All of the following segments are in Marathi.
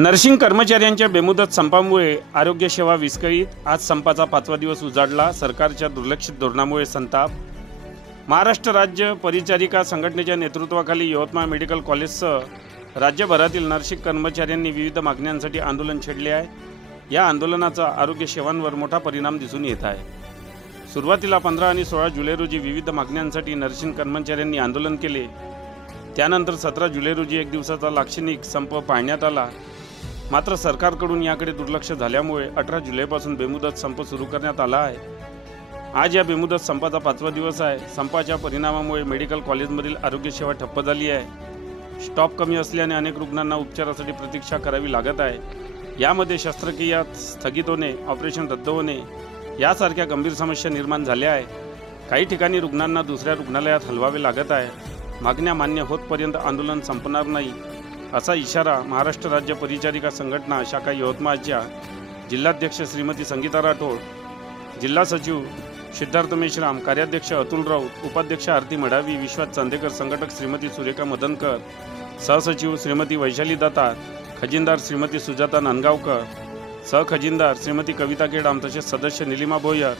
नर्सिंग कर्मचाऱ्यांच्या बेमुदत संपामुळे आरोग्य सेवा विस्कळीत। आज संपाचा 5वा दिवस उजाडला। सरकारच्या दुर्लक्षित धोरणामुळे संताप। महाराष्ट्र राज्य परिचारिका संघटनेच्या नेतृत्वाखाली यवतमाळ मेडिकल कॉलेजसह राज्यभरातील नर्सिंग कर्मचाऱ्यांनी विविध मागण्यांसाठी आंदोलन छेडले आहे। या आंदोलनाचा आरोग्य सेवांवर मोठा परिणाम दिसून येत आहे। सुरुवातीला 15 आणि 16 जुलै रोजी विविध मागण्यांसाठी नर्सिंग कर्मचाऱ्यांनी आंदोलन केले। त्यानंतर 17 जुलै रोजी एक दिवसाचा लाक्षणिक संप पाळण्यात आला। मात्र सरकारकडून याकडे दुर्लक्ष झाल्यामुळे 18 जुलैपासून बेमुदत संप सुरू करण्यात आला आहे। आज या बेमुदत संपाचा 5वा दिवस आहे। संपाच्या परिणामामुळे मेडिकल कॉलेजमधील आरोग्य सेवा ठप्प झाली आहे। स्टॉप कमी असल्याने अनेक रुग्णांना उपचारासाठी प्रतीक्षा करावी लागत आहे। यामध्ये शस्त्रक्रिया स्थगित होणे, ऑपरेशन रद्द होणे यासारख्या गंभीर समस्या निर्माण झाल्या आहे। काही ठिकाणी रुग्णांना दुसऱ्या रुग्णालयात हलवावे लागत आहे। मागण्या मान्य होतपर्यंत आंदोलन संपणार नाही असा इशारा महाराष्ट्र राज्य परिचारिका संघटना शाखा यवतमाळच्या जिल्हाध्यक्ष श्रीमती संगीता राठोड, जिल्हा सचिव सिद्धार्थ मेश्राम, कार्याध्यक्ष अतुल राऊत, उपाध्यक्ष आरती मडावी, विश्वास चांदेकर, संघटक श्रीमती सुरेखा मदनकर, सहसचिव श्रीमती वैशाली दातार, खजिनदार श्रीमती सुजाता नांदगावकर, सहखजिनदार श्रीमती कविता केडाम, तसेच सदस्य निलिमा भोयर,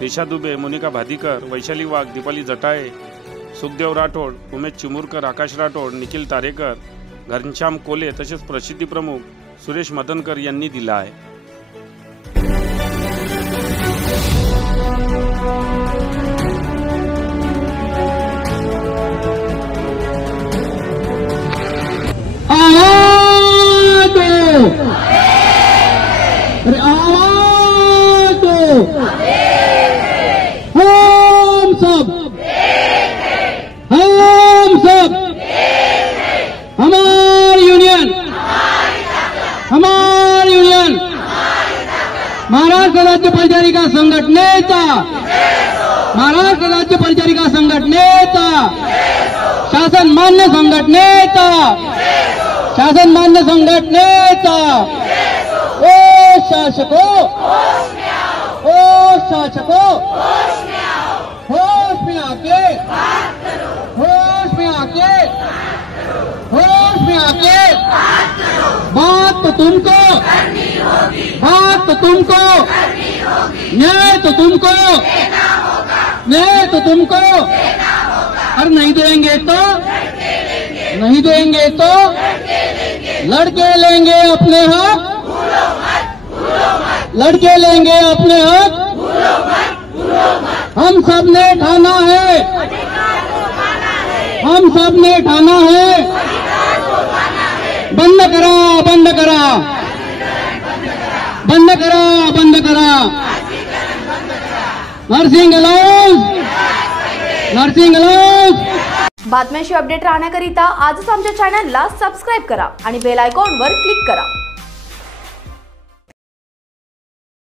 निशा दुबे, मोनिका भादीकर, वैशाली वाघ, दीपाली जटाळे, सुखदेव राठोड, उमेश चिमुरकर, आकाश राठोड, निखिल तारेकर, घनश्याम कोले तसेच प्रसिद्धी प्रमुख सुरेश मदनकर यांनी दिला आहे। महाराष्ट्र राज्य परिचारिका संघटनेचा, महाराष्ट्र राज्य परिचारिका संघटनेचा, शासन मान्य संघटनेचा, शासन मान्य संघटनेचा। ओ शासको, ओ शासको, होश में आके, होश में आके, होश में आके बात तो तुमको, बात तो तुमको, न्याय तो तुमको, न्याय तो तुमको, और नहीं देंगे तो, नहीं देंगे तो लड़के लेंगे अपने हक, लड़के लेंगे अपने हक। हम सब ने ठाना है, हम सब ने ठाना है। बंद करा, बंद करा, बंद करा, बंद करा। Nursing allowance, nursing allowance. बातम्यांशी अपडेट राहण्याकरिता आजच आमच्या चॅनलला सबस्क्राइब करा आणि बेल आयकॉनवर क्लिक करा।